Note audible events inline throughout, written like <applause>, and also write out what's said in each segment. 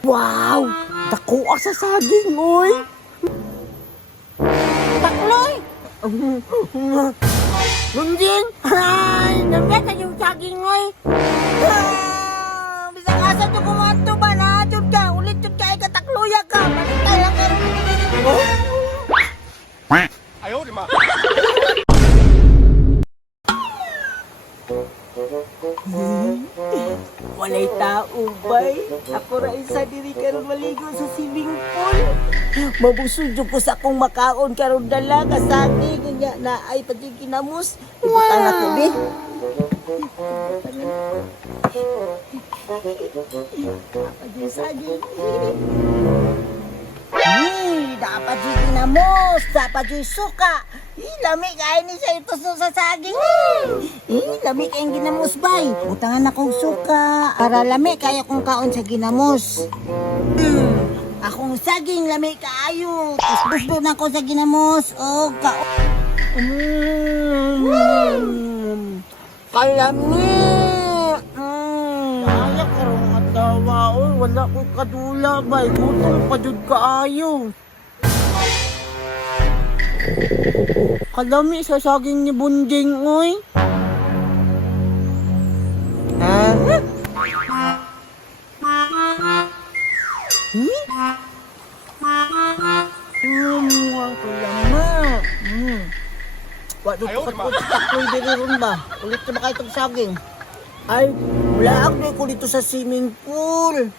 Wow! Dako sa saging, oy! Takloy! Lunjing! Ay, nabiyat na yung saging ngoy. Ah, Bisang asa to kumanto Walay tao, bay. Ako ra isa diri karon maligo sa swimming pool. Mabusog jud ko sa akong makaon karon dala ka saging nya na ay pati kinamos. Ako bi. Apa di saging? Ni, dapat di ginamos, dapat di suka. Lami kaya ni sa ito sa saging. Eh, lami kayong ginamos bay. Utangan akong suka. Para lami kaya kong kaon sa ginamos. Hmm, akong saging lami kaayo. Busdo na ko sa ginamos. O, kaon. Mm. Kalami. Mm. Kaya karong Tawa, oy, wala ko kadula, bay. Gutom pa jud kaayo. Kalami sa saging ni Bunding, oy. Ah? Hmm? Hmm, ang kalama. Hmm. Wala Ayaw, ko takloy diri ron ba? Ulit na ba kayo saging? Ay, wala ako ko dito sa swimming pool.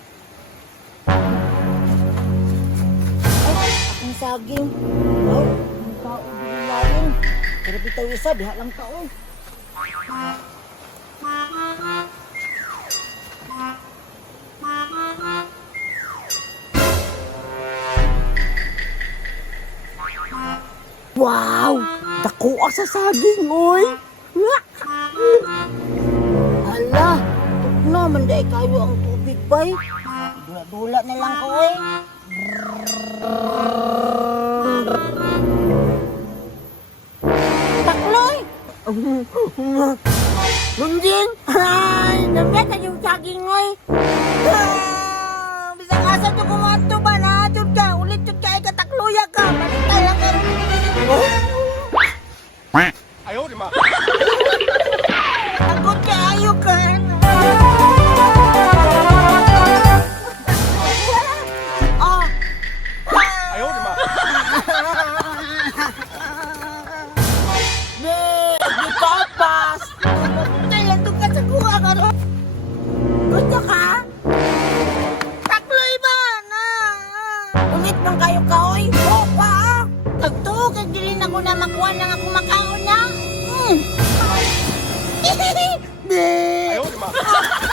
Ay, akong saging. Oh, bitaw isa, diha lang tao. Wow! Dako ka sa saging, oy! Hala, no, manday kayo ang tubig bay. Dula-dula na lang ko eh. Takloy! Lunjing! Ay, nabiyat na yung saging ngoy. Ah, makuha na nga kumakaon na. Mm. Ayaw, <laughs>